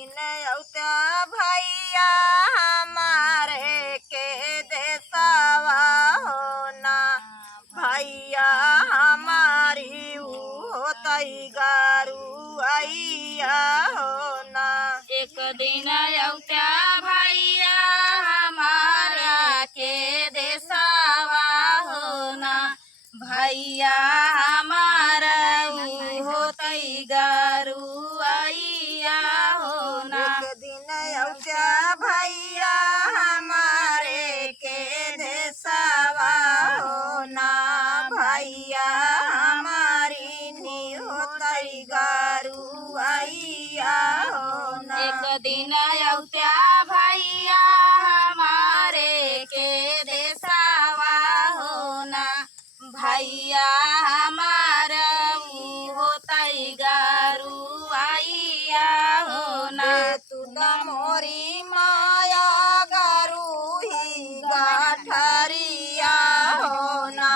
दिन औत्या भैया हमारे के देसावा होना भैया हमारी होतई गारू आइया होना। एक दिन औत्या भैया हमारा के देसावा होना भैया हमारा होतई गारू आइया होना। एक दिन औत्या भैया हमारे के देसावा होना भैया हमारी नी होतई गारू आइया होना। एक दिन औत्या भैया हमारे के देसावा होना भैया हमारा होतई गारू आइया होना। तू मोरी माया गारू ही गाठरिया होना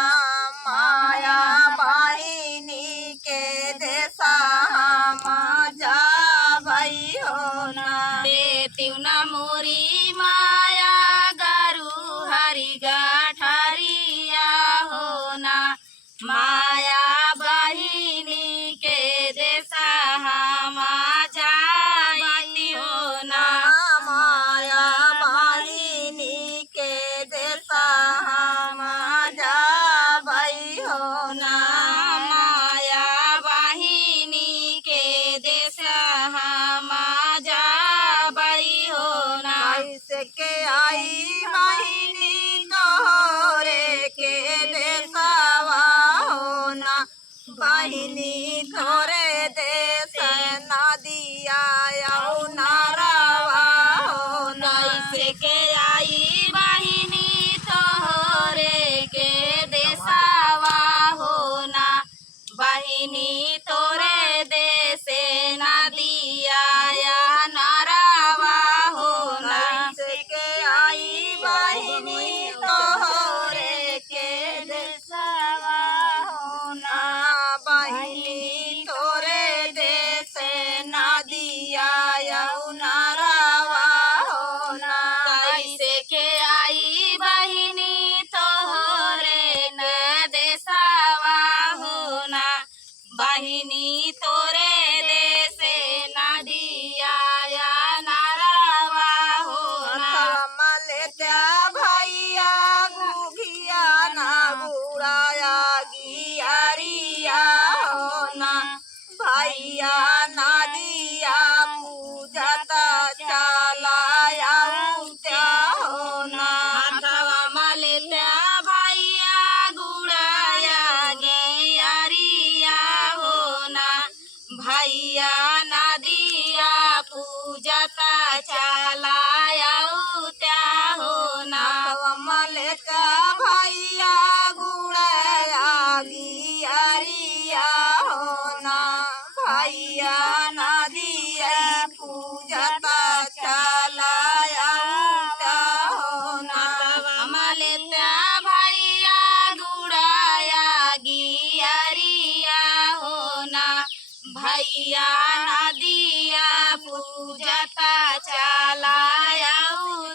माया बहिनी के देसा जा भई होना। बेतिउना मोरी माया गारू हरि गाठरिया होना माया बहिनी के देसा जाई होना। माया बहिनी के देसा जा भई होना माया बहिनी के देसा जाई होना। कैसे के आई बहिनी तोहरे के देसावा होना बहिनी थोरे देश नदिया नारावा होना। कैसे के आई बहिनी तोहरे के देसावा होना बहिनी तोरे देसे नदिया नारावा होना। कैसे के आई बहिनी तोहरे के देसावा होना बहिनी तोरे देश नदिया नारावा होना। कैसे के आई बहिनी तोहरे न देसावा होना बहिनी तोरे देसे नदिया नारावा होना। मलत्या भैया गुघिया ना बुढ़ाया गियारिया होना भैया नदिया पूजता चलाया त्या होना। हाथवा मलत्या भैया गुड़ाया गेरिया होना भैया नदिया पूजता चलाया त्या होना। मलत्या भैया गुड़ाया गियारिया होना भैया नदिया पूजता चलाया त्या होना। मलत्या भैया गुड़ाया गियरिया होना भैया नदिया पूजता चलाया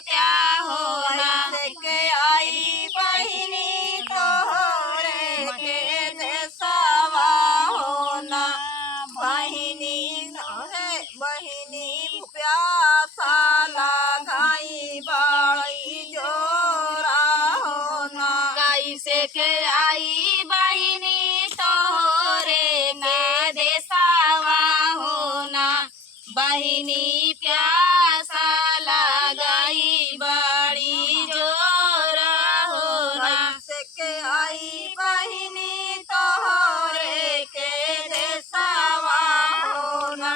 त्या होना। के आई बहिनी तोहरे के देसावा होना बहिनी बहिनी प्यासा लगाई बड़ी जोरा होना। कैसे के आई बहिनी तोहरे न देसावा होना बहिनी प्यासा लगाई बड़ी जोर होना। कैसे के आई बहिनी तोहरे के देसावा होना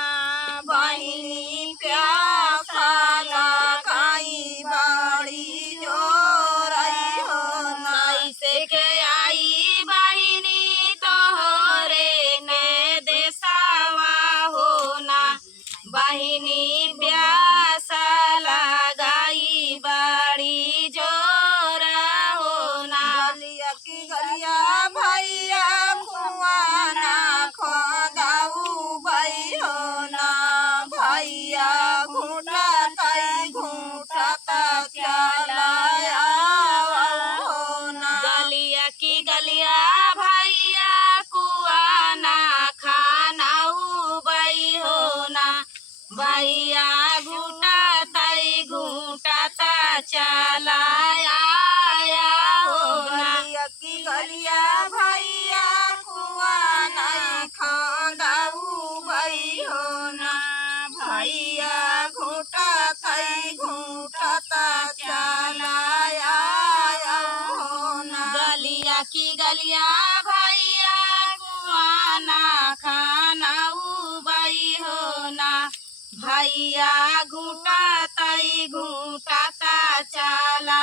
बहिनी प्यासा लगाई बड़ी जोरई होना। कैसे के आई बहिनी तोहरे न देसावा होना बहिनी प्यासा लगाई बड़ी जोर होना। गलिया की गलिया भैया खुआना खोदाऊ भई होना भैया भैया घुटाताई घुटाता चला आया हो ना। गलिया की गलिया भैया कुआ नहीं खांदाऊ भाई हो ना। भैया घूटा थई घूटता चला आया हो ना। गलिया की गलिया भैया कुआना खाना उबाई हो ना। भैया घुटाताई घुटाता चला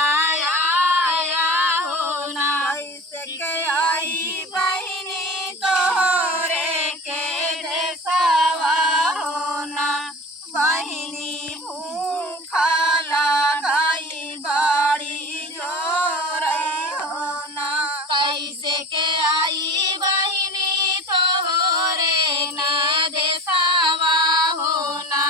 आया हो ना। कैसे के आई बहिनी तोहरे के देशवा हो ना। बहिनी भूखा लगाई बाड़ी जोरई हो ना। कैसे के आई बहिनी तोहरे न देशवा हो ना।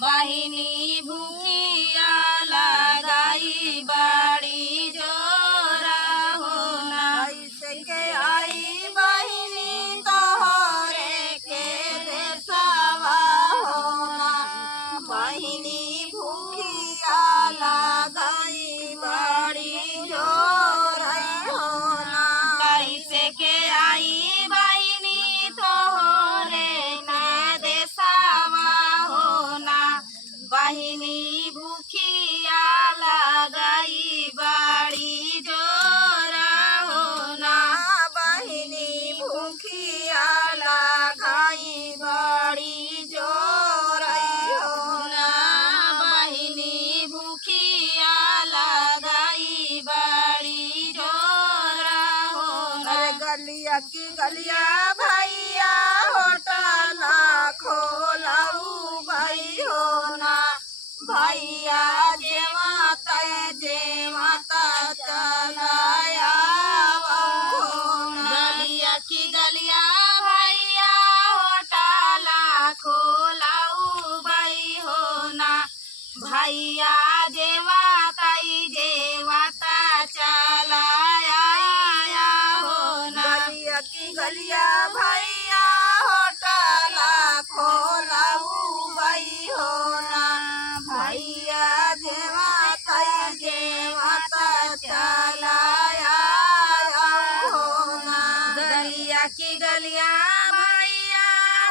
बहिनी भूखिया लगाई बाड़ी जोरा हो ना। कैसे के आई बहिनी तोहरे के देशवा हो ना। बहिनी भूखिया लगाई बाड़ी जोरई हो ना। कैसे के आई बहिनी तोहरे न देशवा हो ना। बहिनी भूखिया लगाई बाड़ी जोरा हो ना। बहिनी भूखिया लगाई बाड़ी जोरई हो ना। बहिनी भूखिया लगाई बाड़ी जोरा हो ना। अरे गलिया की गलिया भैया होटल खोलाऊ भाई हो ना। भैया जेवाता चलाया हो ना। गलिया की गलिया भैया होटला खोलाऊ बाई हो ना। भैया जेवाता चलाया हो ना। गलिया की गलिया भैया होटल खोलाऊ भाई हो ना। भैया जेवाता चलाया हो ना। गलिया की गलिया भैया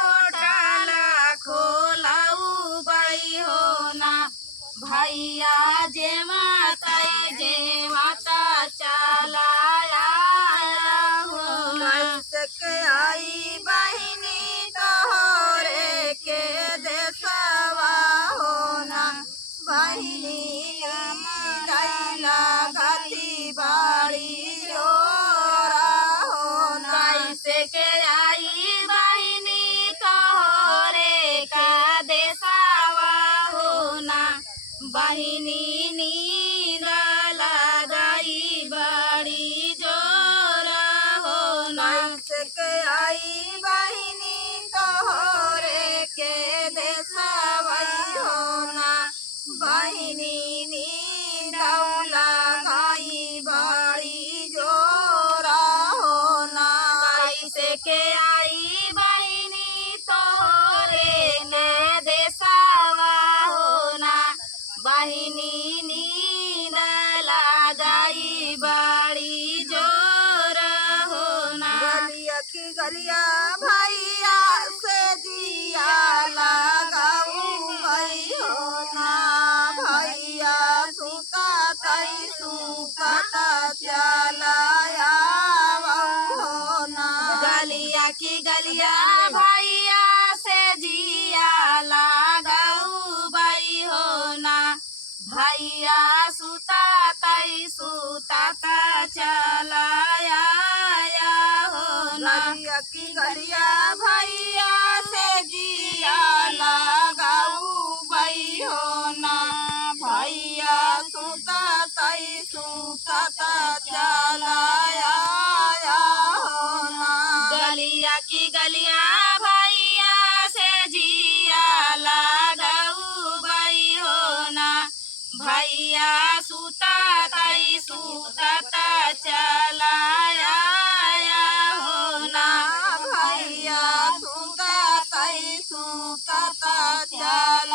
होटला खोलाऊ बाई हो ना। भैया जेवाता चलाया हो ना। कैसे के आई बहिनी तोहरे के देशवा हो ना। बहिनी गैला गति बाड़ी जोरा हो ना। कैसे के आई बहिनी तोहरे का देशवा हो ना। बहिनी नींद लगाई बाड़ी जोरा हो ना। कैसे के आई बहिनी तोहरे के देशवा हो ना। बहिनी नींद लगाई बाड़ी जोरा हो ना। कैसे के आई बहिनी तोहरे न देशवा हो ना। बहिनी नींद लगाई बाड़ी जोरा हो ना। गलिया की गलिया भैया से जिया लगाऊ भाई हो ना। भैया सुता चलाया हो ना। गलिया की गलिया भैया से जिया लगाऊ बाई हो ना। भैया सुताता चलाया हो ना। गलिया की गलिया भैया से जिया लगाऊ भाई हो ना। भैया सुता चलाया हो ना। गलिया की गलिया भैया से जिया लगाऊ बाई हो ना। भैया सुताता चलाया हो ना। भैया सुता चलाया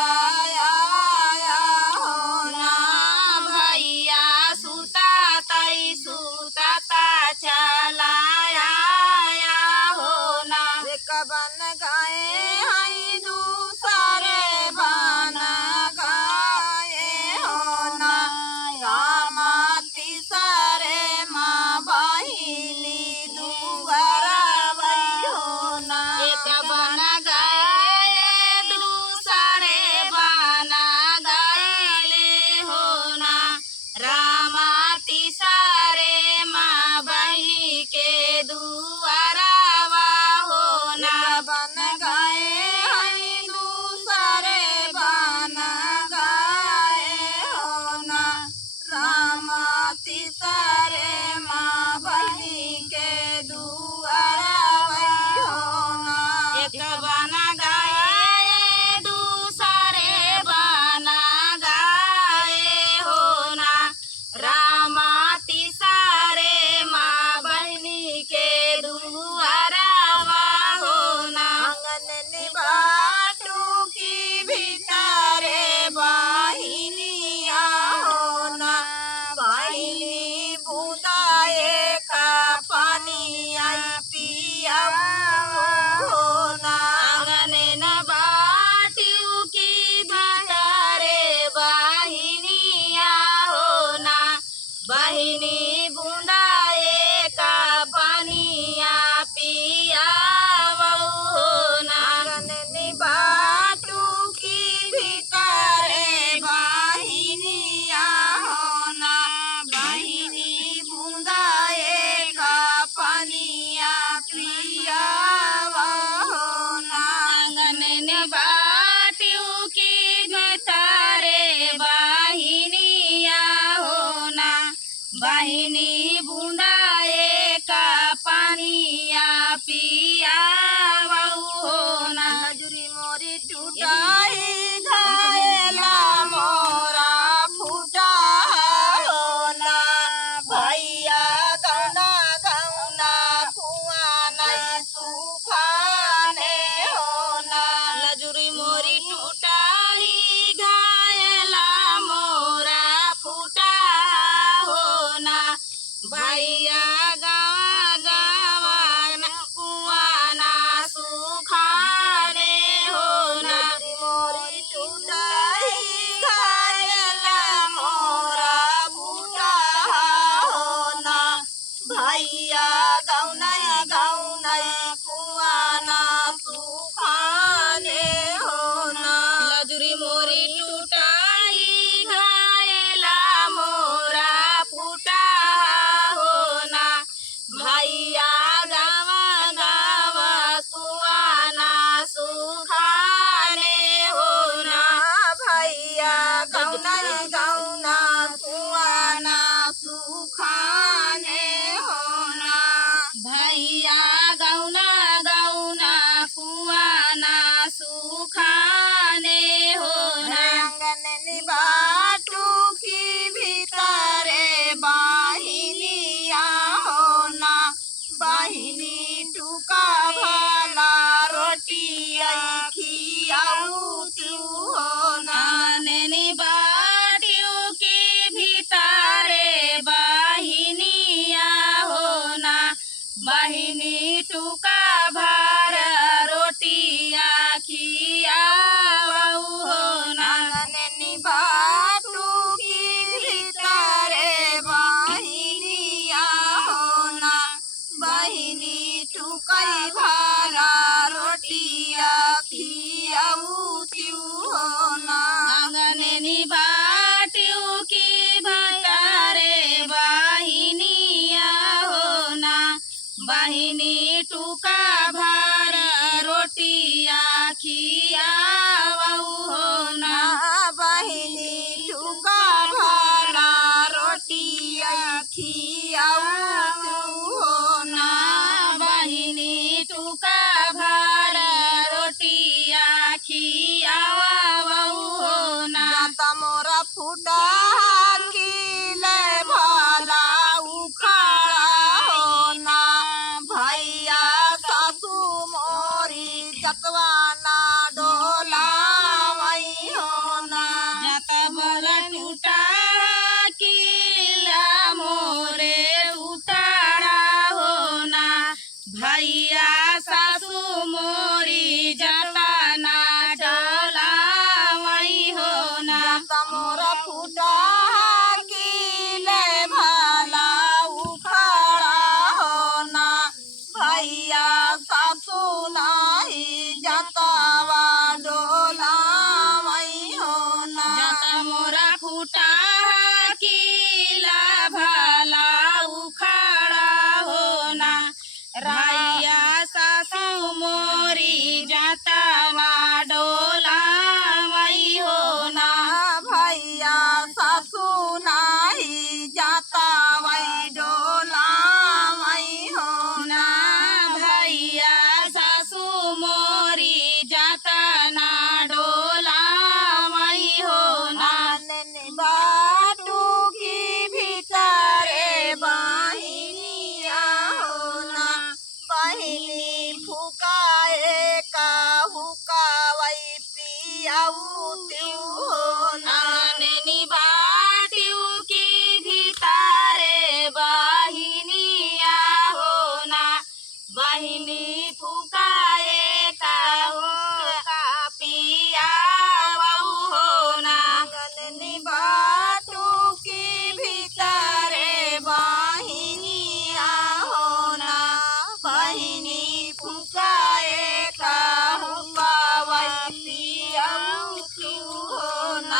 फूटा किले भला उखड़ा होना भैया सासू नाही जतावा डोला मई होना जाता मोरा फूटा किला भला उखड़ा होना भैया सासू मोरी जाता वा डोला मई होना भैया सासू नाही जाता वही डोला मई होना भैया सासू मोरी जाता ना डोला मई होना बाटू की भीतरे बहिनिया होना बहिनी फुकाए का हुकावई पियाऊ त्यू होना नैनी बाटियों की भीतारे बहिनिया होना बहिनी फुकाए का पिया होना बाटू की भीतरे बहिनिया होना बहिनी फुकाए का हुकावई पियाऊ त्यू होना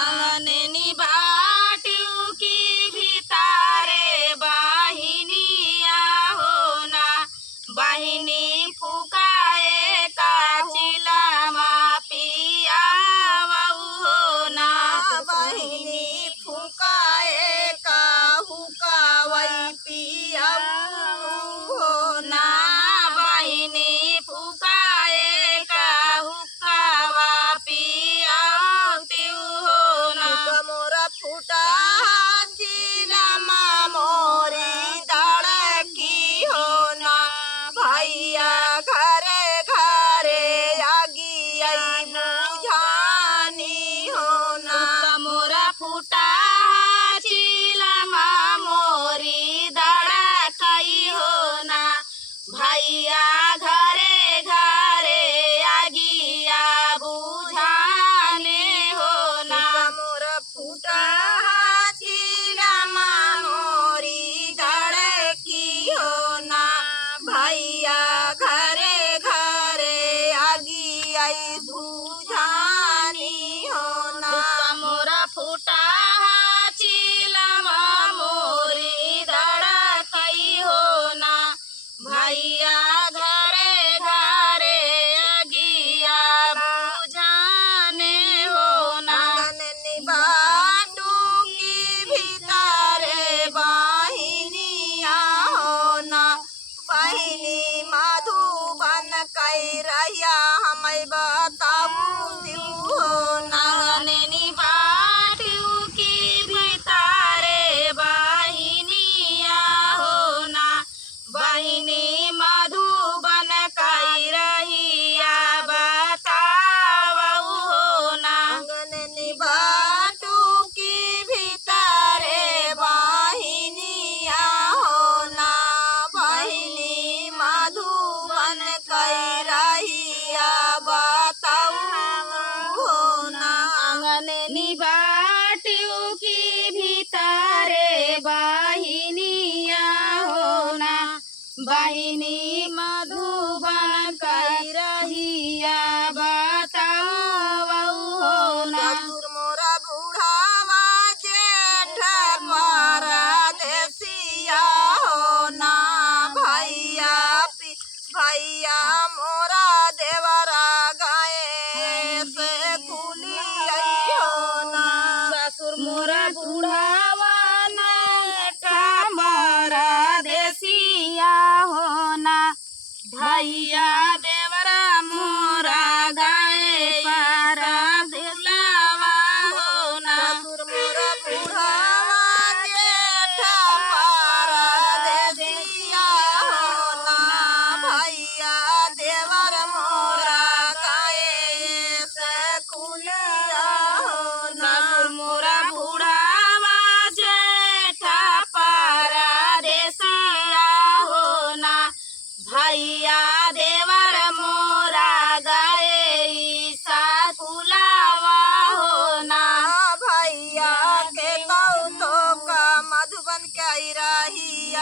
रहिया